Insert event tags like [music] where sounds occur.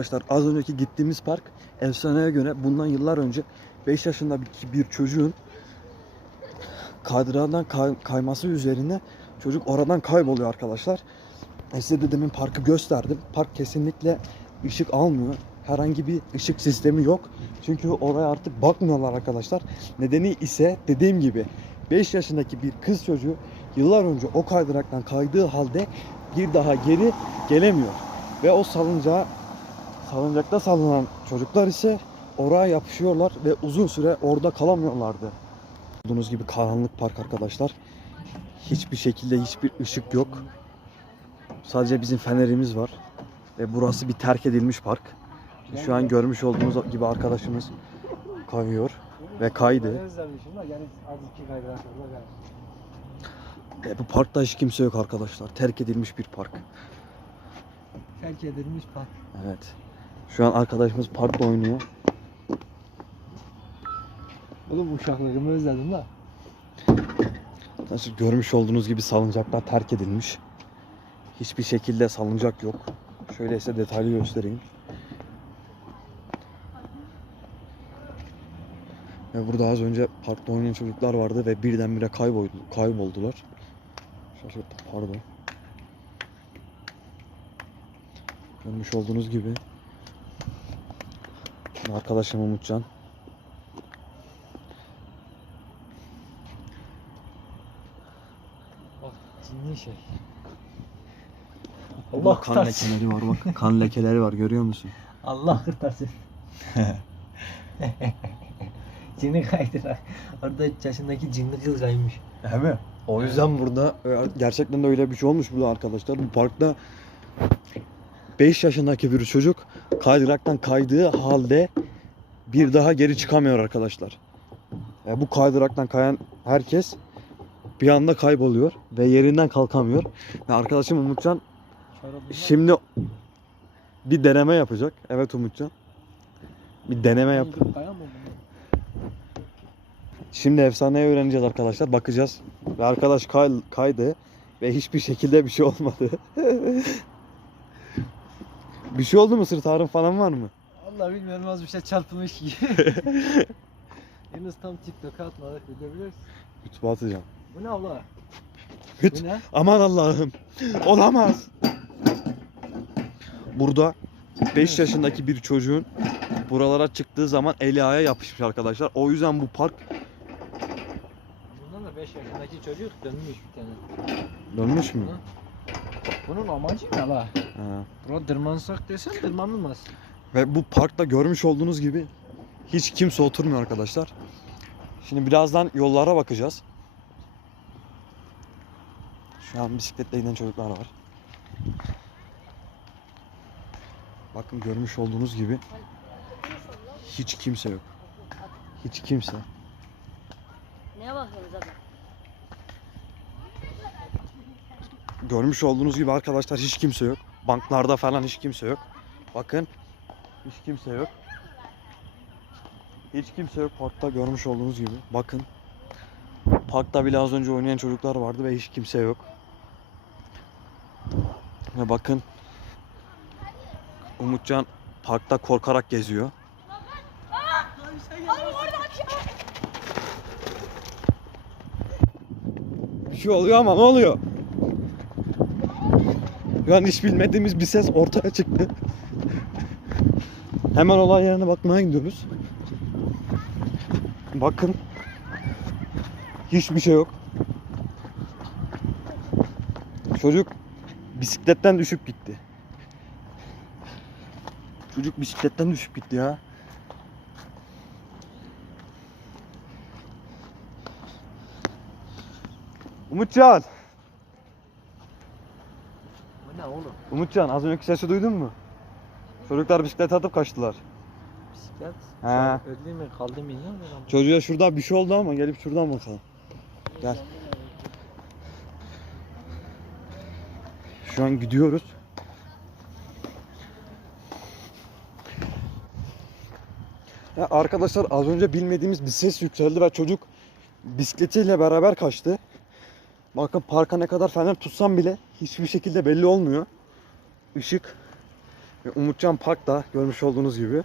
arkadaşlar az önceki gittiğimiz park efsaneye göre bundan yıllar önce 5 yaşında bir, çocuğun kaydıradan kay- kayması üzerine çocuk oradan kayboluyor arkadaşlar. E size de demin parkı gösterdim. Park kesinlikle ışık almıyor. Herhangi bir ışık sistemi yok. Çünkü oraya artık bakmıyorlar arkadaşlar. Nedeni ise dediğim gibi 5 yaşındaki bir kız çocuğu yıllar önce o kaydıraktan kaydığı halde bir daha geri gelemiyor. Ve o salıncağa salıncakta salınan çocuklar ise oraya yapışıyorlar ve uzun süre orada kalamıyorlardı. Gördüğünüz gibi karanlık park arkadaşlar. Hiçbir şekilde hiçbir ışık yok. Sadece bizim fenerimiz var. Ve burası bir terk edilmiş park. Şu an görmüş olduğunuz gibi arkadaşımız kayıyor ve kaydı. E, bu parkta hiç kimse yok arkadaşlar. Terk edilmiş bir park. Terk edilmiş park. Evet. Şu an arkadaşımız parkta oynuyor. Oğlum uşaklığımı özledim la. Nasıl görmüş olduğunuz gibi salıncaklar terk edilmiş. Hiçbir şekilde salıncak yok. Şöyle size detaylı göstereyim. Ve burada az önce parkta oynayan çocuklar vardı ve birdenbire kayboldu, kayboldular. Şaşırttım pardon. Görmüş olduğunuz gibi. Arkadaşım Umutcan. Bak cinli şey. Allah kan kurtarsın. lekeleri var bak. Kan lekeleri var görüyor musun? [laughs] Allah kurtarsın. [laughs] Cinli kaydırak. Orada 3 yaşındaki cinli kız kaymış. Değil mi? O yüzden burada e, gerçekten de öyle bir şey olmuş burada arkadaşlar. Bu parkta 5 yaşındaki bir çocuk kaydıraktan kaydığı halde bir daha geri çıkamıyor arkadaşlar. E, bu kaydıraktan kayan herkes bir anda kayboluyor ve yerinden kalkamıyor. Ve arkadaşım Umutcan şimdi bir deneme yapacak. Evet Umutcan. Bir deneme yap. Şimdi efsaneyi öğreneceğiz arkadaşlar. Bakacağız. Ve arkadaş kay, kaydı. Ve hiçbir şekilde bir şey olmadı. [laughs] bir şey oldu mu sırt ağrın falan var mı? Allah bilmiyorum az bir şey çarpılmış gibi. [laughs] Yunus tam TikTok'a atmadık bilebiliriz. YouTube'a atacağım. Bu ne abla? Hüt. Bu ne? Aman Allah'ım. Olamaz. Burada 5 yaşındaki bir çocuğun buralara çıktığı zaman eli ayağa yapışmış arkadaşlar. O yüzden bu park Bundan da 5 yaşındaki çocuk dönmüş bir tane. dönmüş mü? Bunun amacı ne la? Ha. Bura tırmansak desen tırmanılmaz. Ve bu parkta görmüş olduğunuz gibi hiç kimse oturmuyor arkadaşlar. Şimdi birazdan yollara bakacağız. Şu an bisikletle giden çocuklar var. Bakın görmüş olduğunuz gibi hiç kimse yok. Hiç kimse. Neye bakıyorsunuz abi? Görmüş olduğunuz gibi arkadaşlar hiç kimse yok. Banklarda falan hiç kimse yok. Bakın hiç kimse yok. Hiç kimse yok parkta görmüş olduğunuz gibi. Bakın. Parkta bile az önce oynayan çocuklar vardı ve hiç kimse yok. Ve bakın. Umutcan parkta korkarak geziyor. Bir şey oluyor ama ne oluyor? An hiç bilmediğimiz bir ses ortaya çıktı. Hemen olay yerine bakmaya gidiyoruz. Bakın. Hiçbir şey yok. Çocuk bisikletten düşüp gitti. Çocuk bisikletten düşüp gitti ya. Umutcan. Bu ne oğlum? Umutcan az önceki sesi duydun mu? Çocuklar bisiklet atıp kaçtılar. Bisiklet. He. Öldü mü kaldı mı bilmiyorum. Çocuğa şurada bir şey oldu ama gelip şuradan bakalım. Gel. Şu an gidiyoruz. Ya arkadaşlar az önce bilmediğimiz bir ses yükseldi ve çocuk bisikletiyle beraber kaçtı. Bakın parka ne kadar fener tutsam bile hiçbir şekilde belli olmuyor. Işık Ve Umutcan Park da görmüş olduğunuz gibi